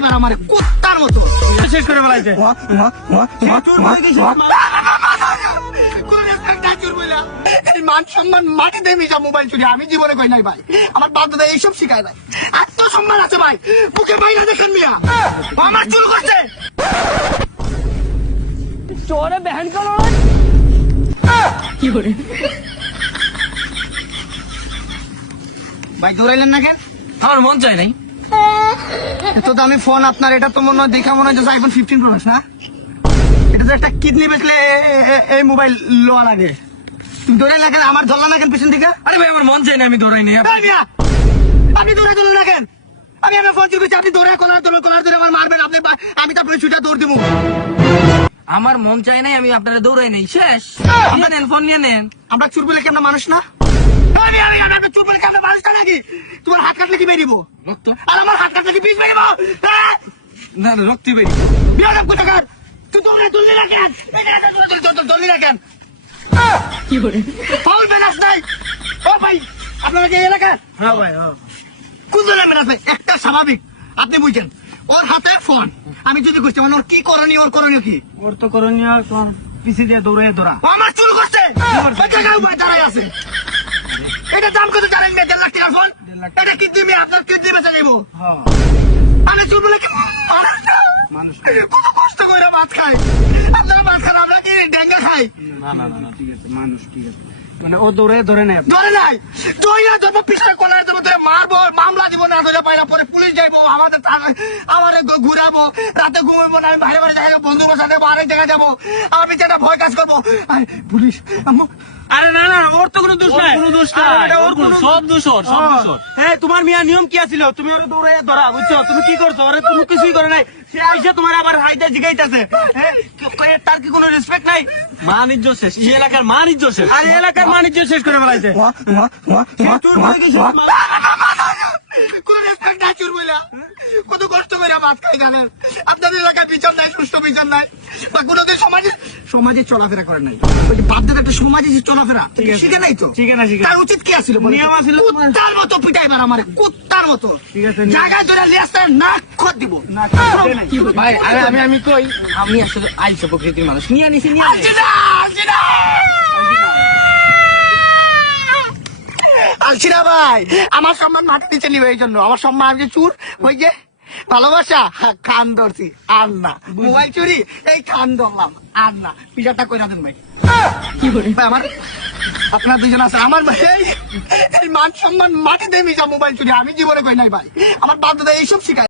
পিটাইবার আমার কুত্তার মতো। শেষ করে বেলাইছে কোন respect নাই চোর বইলা। এই মান সম্মান মাটিতে মিশা মোবাইল চুরি আমি জীবনে কই নাই ভাই। আমার বাধ্যতা এইসব শিখায় নাই। আত্মসম্মান আছে ভাই। বুকে বাইরে দেখেন মিয়া। আমার চুল করছে। চোরে বহন করো। ভাই দৌড়াইলেন না কেন? আমার মন চাই নাই। এত দামি ফোন আপনার এটা তো মনে হয় দেখা মনে হয় আইফোন ফিফটিন প্রো না? এটা তো একটা কিডনি বেচলে এই মোবাইল লোয়া লাগে। তুমি লাগেন আমার ধরলা না কেন পেছন দিকে? আরে ভাই আমার মন চাই না আমি দৌড়াই নাই আপনি রাখেন আমি আমার ফোন চুপেছি আপনি দৌড়ে কলার ধরে কলার ধরে আমার মারবেন আপনি আমি তারপরে ছুটা দৌড় দেবো। আমার মন চাই নাই আমি আপনারা দৌড়াই নাই। শেষ! নেন ফোন নিয়ে নেন। আমরা চুর বলে কেমন মানুষ না? আমি আমি আমি আমরা চুর বলে কেমন মানুষ না নাকি? তোমার হাত কাটলে কি বেরিব? রক্ত। আর আমার হাত কাটলে কি বিষ বেরিব না না, রক্তই বেরি বিয়াদব কোথাকার? তুই দৌড়ে তুললি রাখেন দৌড়লি রাখেন ফাউল ব্যালান্স নাই। ও ভাই আপনারা কি এলাকা হ্যাঁ ভাই হ্যাঁ কোন ভাই একটা স্বাভাবিক। আপনি বুঝছেন ওর হাতে ফোন। আমি যদি করছি মানে ওর কি করণীয় ওর করণীয় কি? ওর তো করণীয় কোন পিছে দিয়ে দৌড়ে ও আমার চুল করছে! দাঁড়াই আছে। এটা দাম কত জানেন মেয়ে দেড় লাখ টাকার ফোন? এটা কিডনি মেয়ে আপনার কিডনি বেচে যাইব হ্যাঁ। চুল বলে কি মানুষ না? কত কষ্ট করে ভাত খায় আপনারা ভাত খান আমরা কি ডেঙ্গা খাই? না না না না, ঠিক আছে মানুষ ঠিক আছে। মানে ও দৌড়ে ধরে নেয়। ধরে নাই। ধরবো পিছনে ধরে মারবো মামলা দিব না ধরে পাইলা পরে পুলিশ যাইবো আমাদের ঘু- ঘুরাবো রাতে ঘুমাইবো না আমি বাইরে বাইরে যাই বন্ধু বসা দেবো আরেক জায়গায় যাব। আমার পিছনে ভয় কাজ করব পুলিশ আম্মু, আরে না না ওর তো কোনো দোষ নাই। কোনো দোষ নাই এটা ওর কোনো সব দোষ ওর, সব দোষ হ্যাঁ তোমার মিয়া নিয়ম কি আছিল? তুমি ওরে দৌড়ে ধরা বুঝছ? তুমি কি করছ? ওরে তুমি কিছুই করে নাই। সে আইসা তোমার আবার হাইটা জিগাইতাছে। হ্যাঁ কি- কি- তার কি কোনো রেসপেক্ট নাই? বাণিজ্য শেষ এই এলাকার বাণিজ্য শেষ। আর এই এলাকার বাণিজ্য শেষ করে দিছে। কোন রেসপেক্ট নাই চুর বইলা। কত কষ্ট করে ভাত খাই জানেন? আপনাদের এলাকায় বিচার নাই সুস্থ বিচার নাই। বা কোনোদিন সমাজে সমাজে চলাফেরা করে নাই। ওই যে বাপদের একটা সমাজে যে চলাফেরা শিখে নাই তো? শিখে না, শিখে তার উচিত কি আছিল নিয়ম আছিল কুত্তার মতো পিটাইবার আমার কুত্তার মতো। জায়গায় ধরে নাক খত দিব। না। ভাই আরে আমি আমি কই? আমি আসলে আইসা প্রকৃতির মানুষ। নিয়ে নিছি নিয়ে নে। আলছিনা আলছিনা আলছিনা ভাই। আমার সম্মান মাটি নিচে নিবে এই জন্য। আমার সম্মান আমি যে চুর। ওই যে ভালোবাসা? হ্যাঁ, খান ধরছি। আর না। মোবাইল চুরি? এই খান ধরলাম। আর না। পিজাটা কইরা দেন ভাই। আমার আপনার দুজন আছে আমার ভাই এই- মান সম্মান মাটিতে মিশা মোবাইল চুরি। আমি জীবনে কই নাই ভাই। আমার বাধ্যতা এইসব শিখায়।